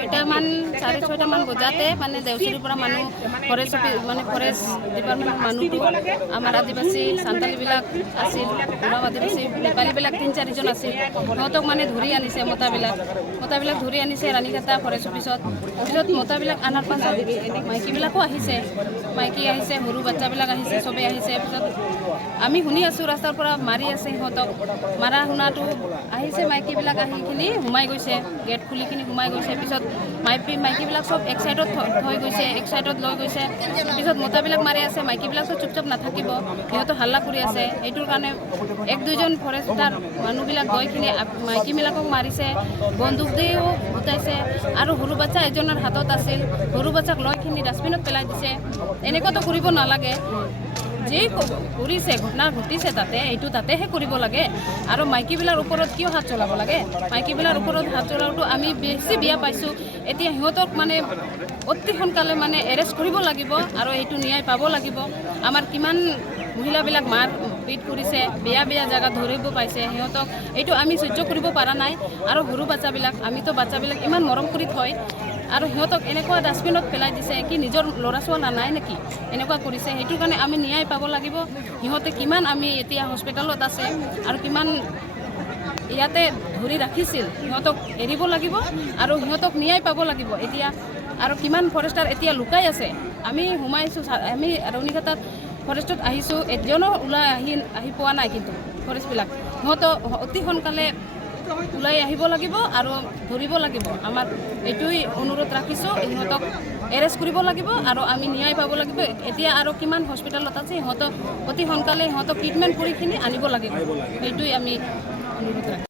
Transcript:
6টামান 6:30মান বজাতে মানে দেউচিৰিৰ পৰা মানুহ ফৰেষ্ট ডিপাৰ্টমেণ্টৰ মানুহটো আমাৰ আদিবাসী সান্তালীবিলাক আছিল, উৰাও আদিবাসী নেপালীবিলাক 3-4জন আছিল। সিহঁতক মানে ধৰি আনিছে, মতাবিলাক ধৰি আনিছে ৰাণীঘাটা ফৰেষ্ট অফিচত। মতাবিলাক আনাৰ পাছত মাইকীবিলাকো আহিছে, সৰু বাচ্চাবিলাক আহিছে, চবেই আহিছে। পিছত আমি শুনি আছোঁ ৰাস্তাৰ পৰা মাৰি আছে সিহঁতক। মাৰা শুনাটো আহিছে, মাইকীবিলাক আহি কিনি সোমাই গৈছে, গেট খুলি কিনি সোমাই গৈছে। পিছত মাইকীবিলাক চব এক চাইডত থৈ গৈছে, এক চাইডত লৈ গৈছে। পিছত মতাবিলাক মাৰি আছে, মাইকীবিলাকতো চুপচাপ নাথাকিব, সিহঁতো হাল্লা কৰি আছে। সেইটোৰ কাৰণে 1-2জন ফৰেষ্টাৰ মানুহবিলাক গৈ কিনি মাইকীবিলাকক মাৰিছে, বন্দুক দিও উঠাইছে। আৰু সৰু বাচ্চা এজনৰ হাতত আছিল, সৰু বাচ্চাক লৈ কিনি ডাষ্টবিনত পেলাই দিছে। এনেকুৱাতো কৰিব নালাগে। যি কৰিছে, ঘটনা ঘটিছে এইটো তাতেহে কৰিব লাগে। আৰু মাইকীবিলাৰ ওপৰত কিয় হাত চলাব লাগে? মাইকীবিলাৰ ওপৰত হাত চলাওঁটো আমি বেছি বেয়া পাইছোঁ। এতিয়া সিহঁতক মানে অতি সোনকালে মানে এৰেষ্ট কৰিব লাগিব আৰু এইটো ন্যায় পাব লাগিব। আমাৰ কিমান মহিলাবিলাক মাৰ পিট কৰিছে, বেয়া জেগাত ধৰিব পাইছে, সিহঁতক এইটো আমি সহ্য কৰিব পৰা নাই। আৰু সৰু আমিতো বাচ্চাবিলাক ইমান মৰম কৰি থয়, আৰু সিহঁতক এনেকুৱা ডাষ্টবিনত পেলাই দিছে। কি নিজৰ ল'ৰা ছোৱালী নাই নেকি? এনেকুৱা কৰিছে। সেইটোৰ কাৰণে আমি ন্যায় পাব লাগিব। সিহঁতে কিমান আমি এতিয়া হস্পিটেলত আছে আৰু কিমান ইয়াতে ধৰি ৰাখিছিল, সিহঁতক এৰিব লাগিব আৰু সিহঁতক ন্যায় পাব লাগিব এতিয়া। আৰু কিমান ফৰেষ্টাৰ এতিয়া লুকাই আছে। আমি সোমাইছোঁ, আমি ৰাণীঘাটাত ফৰেষ্টত আহিছোঁ, এজনো ওলাই আহি পোৱা নাই। কিন্তু ফৰেষ্টবিলাক সিহঁতক অতি সোনকালে ওলাই আহিব লাগিব আৰু ধৰিব লাগিব। আমাৰ এইটোৱেই অনুৰোধ ৰাখিছোঁ, সিহঁতক এৰেষ্ট কৰিব লাগিব আৰু আমি ন্যায় পাব লাগিব। এতিয়া আৰু কিমান হস্পিটেলত আছে, সিহঁতক অতি সোনকালে সিহঁতক ট্ৰিটমেণ্ট কৰি কিনি আনিব লাগিব। সেইটোৱেই আমি অনুৰোধ ৰাখিছোঁ।